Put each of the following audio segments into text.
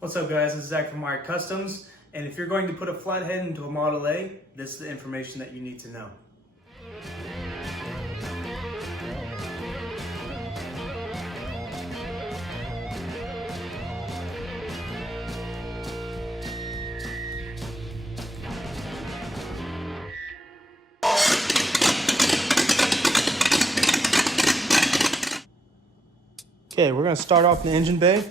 What's up guys, this is Zach from Wired Customs, and if you're going to put a flathead into a Model A, this is the information that you need to know. Okay, we're going to start off in the engine bay.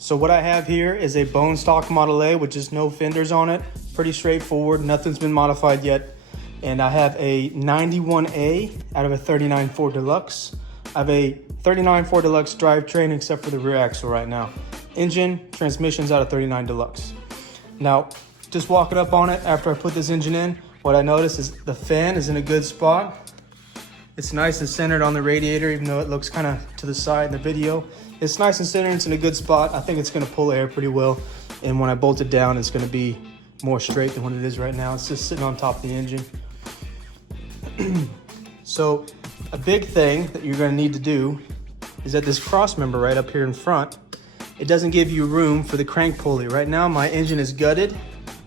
So what I have here is a bone stock Model A, which is no fenders on it. Pretty straightforward, nothing's been modified yet. And I have a 91A out of a 39 Ford Deluxe. I have a 39 Ford Deluxe drivetrain except for the rear axle right now. Engine, transmission's out of 39 Deluxe. Now, just walking up on it after I put this engine in, what I noticed is the fan is in a good spot. It's nice and centered on the radiator, even though it looks kind of to the side in the video. It's nice and centered, it's in a good spot. I think it's gonna pull air pretty well. And when I bolt it down, it's gonna be more straight than what it is right now. It's just sitting on top of the engine. So a big thing that you're gonna need to do is that this cross member right up here in front, it doesn't give you room for the crank pulley. Right now my engine is gutted,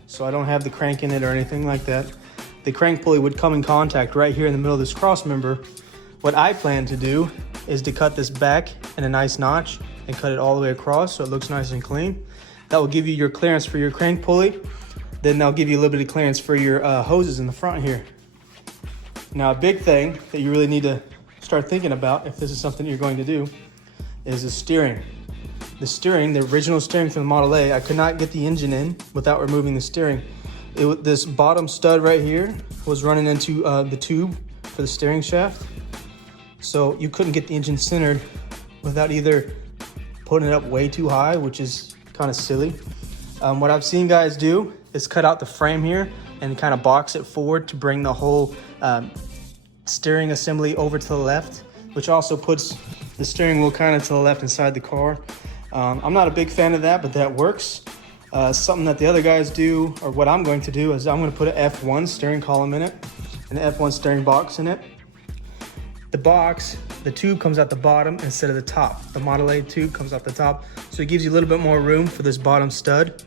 so I don't have the crank in it or anything like that. The crank pulley would come in contact right here in the middle of this cross member. What I plan to do is to cut this back in a nice notch and cut it all the way across so it looks nice and clean. That will give you your clearance for your crank pulley. Then they'll give you a little bit of clearance for your hoses in the front here. Now a big thing that you really need to start thinking about if this is something you're going to do is the steering. The steering, the original steering from the Model A, I could not get the engine in without removing the steering. This bottom stud right here was running into the tube for the steering shaft. So you couldn't get the engine centered without either putting it up way too high, which is kind of silly. What I've seen guys do is cut out the frame here and kind of box it forward to bring the whole steering assembly over to the left, which also puts the steering wheel kind of to the left inside the car. I'm not a big fan of that, but that works. Something that the other guys do, or what I'm going to do, is I'm going to put an F1 steering column in it, an F1 steering box in it. The box, the tube comes out the bottom instead of the top. The Model A tube comes out the top, so it gives you a little bit more room for this bottom stud.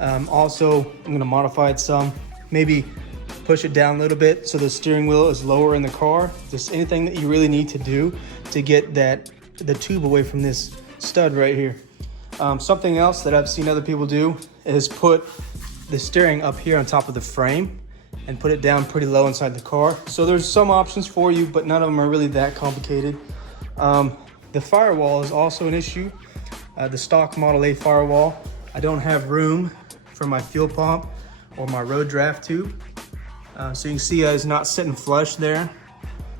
Also, I'm going to modify it some, maybe push it down a little bit so the steering wheel is lower in the car. Just anything that you really need to do to get the tube away from this stud right here. Something else that I've seen other people do is put the steering up here on top of the frame and put it down pretty low inside the car. So there's some options for you, but none of them are really that complicated. The firewall is also an issue. The stock Model A firewall, I don't have room for my fuel pump or my road draft tube. So you can see it's not sitting flush there.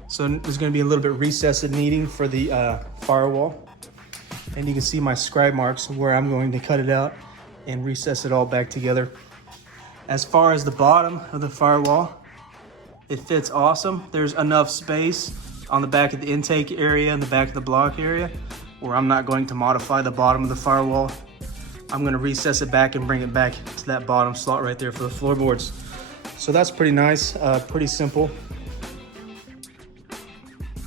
So there's gonna be a little bit recessed needing for the firewall. And you can see my scribe marks where I'm going to cut it out and recess it all back together. As far as the bottom of the firewall, it fits awesome. There's enough space on the back of the intake area and the back of the block area where I'm not going to modify the bottom of the firewall. I'm going to recess it back and bring it back to that bottom slot right there for the floorboards. So that's pretty nice, pretty simple.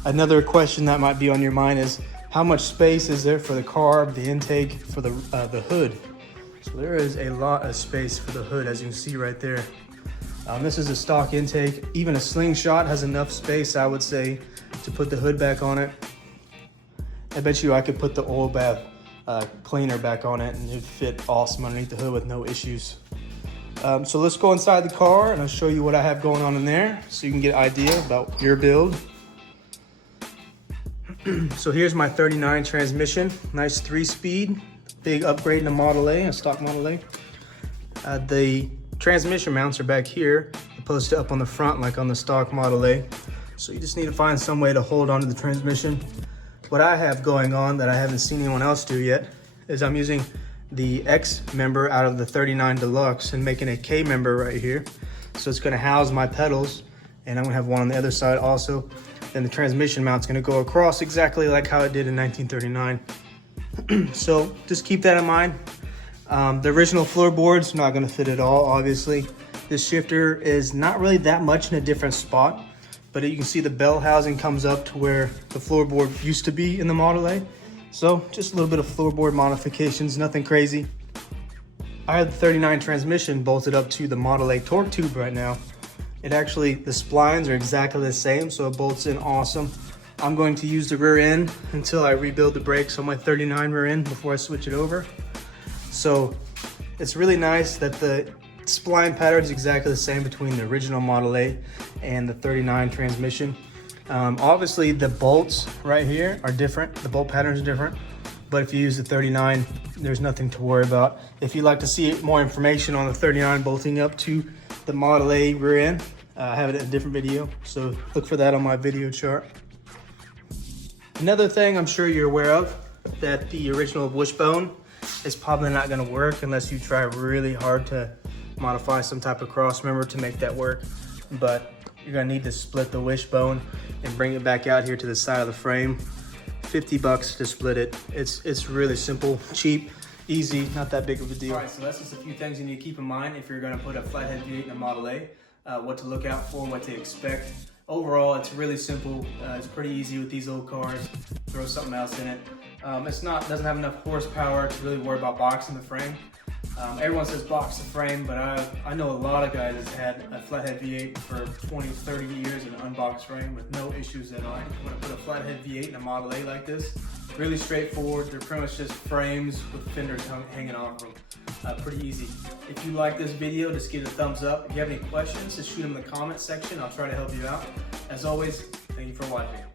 Another question that might be on your mind is, how much space is there for the carb, the intake, for the hood? So there is a lot of space for the hood, as you can see right there. This is a stock intake. Even a slingshot has enough space, I would say, to put the hood back on it. I bet you I could put the oil bath cleaner back on it and it'd fit awesome underneath the hood with no issues. So let's go inside the car and I'll show you what I have going on in there so you can get an idea about your build. So here's my 39 transmission, nice 3-speed, big upgrade in the Model A, a stock Model A. The transmission mounts are back here, opposed to up on the front like on the stock Model A. So you just need to find some way to hold onto the transmission. What I have going on that I haven't seen anyone else do yet is I'm using the X member out of the 39 Deluxe and making a K member right here. So it's gonna house my pedals, and I'm gonna have one on the other side also. Then the transmission mount's gonna go across exactly like how it did in 1939. So just keep that in mind. The original floorboard's not gonna fit at all, obviously. This shifter is not really that much in a different spot, but you can see the bell housing comes up to where the floorboard used to be in the Model A. So just a little bit of floorboard modifications, nothing crazy. I have the 39 transmission bolted up to the Model A torque tube right now. It actually, the splines are exactly the same, so it bolts in awesome. I'm going to use the rear end until I rebuild the brakes on my 39 rear end before I switch it over. So it's really nice that the spline pattern is exactly the same between the original Model A and the 39 transmission. Obviously the bolts right here are different, the bolt patterns are different, but if you use the 39, there's nothing to worry about. If you'd like to see more information on the 39 bolting up to the Model A rear end, I have it in a different video, so look for that on my video chart. Another thing I'm sure you're aware of, that the original wishbone is probably not gonna work unless you try really hard to modify some type of cross member to make that work. But you're gonna need to split the wishbone and bring it back out here to the side of the frame. 50 bucks to split it. It's really simple, cheap, easy, not that big of a deal. All right, so that's just a few things you need to keep in mind if you're gonna put a Flathead V8 in a Model A, what to look out for, what to expect. Overall, it's really simple. It's pretty easy with these old cars. Throw something else in it. Doesn't have enough horsepower to really worry about boxing the frame. Everyone says box the frame, but I know a lot of guys that's had a Flathead V8 for 20, 30 years in an unboxed frame with no issues at all. I'm gonna put a Flathead V8 in a Model A like this. Really straightforward. They're pretty much just frames with fenders hanging off them. Pretty easy. If you like this video, just give it a thumbs up. If you have any questions, just shoot them in the comment section. I'll try to help you out. As always, thank you for watching.